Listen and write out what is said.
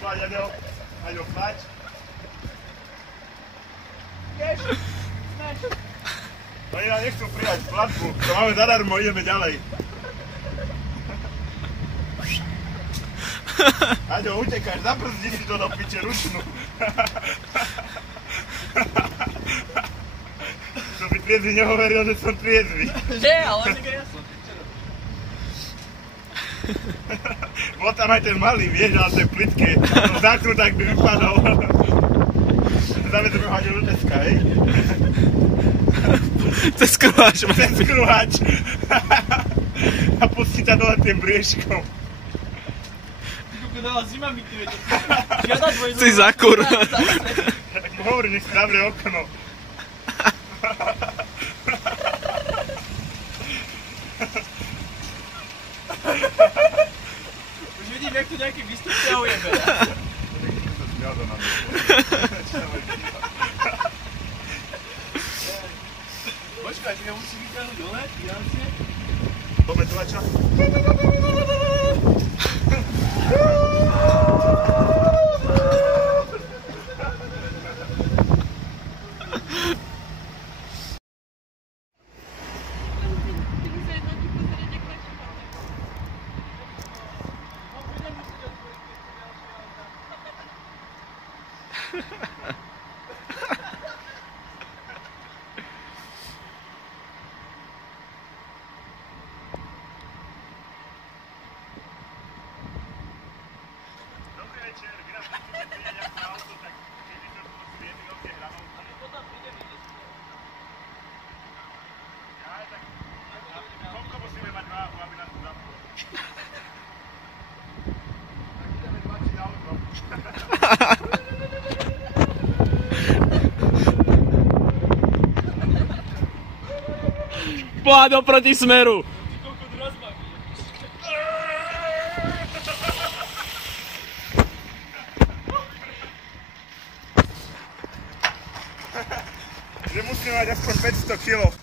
Aďo, plač. Oni nám nechcú prijať platbu, to máme zadarmo, ideme ďalej. Aďo, utekáš, zabrzdi si to do piče ručnú. To by triezvy nehovoril, že som triezvy. Že, ale nikde ja som. Bol tam aj ten malý, vieš, ale to je plitké. To zákru tak by vypadal. Zavedeme ho ani do Teska, hej? Cez kruháč. Cez kruháč. A pustí ťa dole tým briežkom. Dala zima mi ty viete. Žiada dvojnú. Si zakur. Tak mu hovorí, nech si zavrie okno. Už vidím, jak tu nejaký výstupce a ujebe. Počkaj, že ja musím vyťahnuť dole, financie. Poďme tlača. Pohľad oproti smeru. Že musíme mať aspoň 500 kg.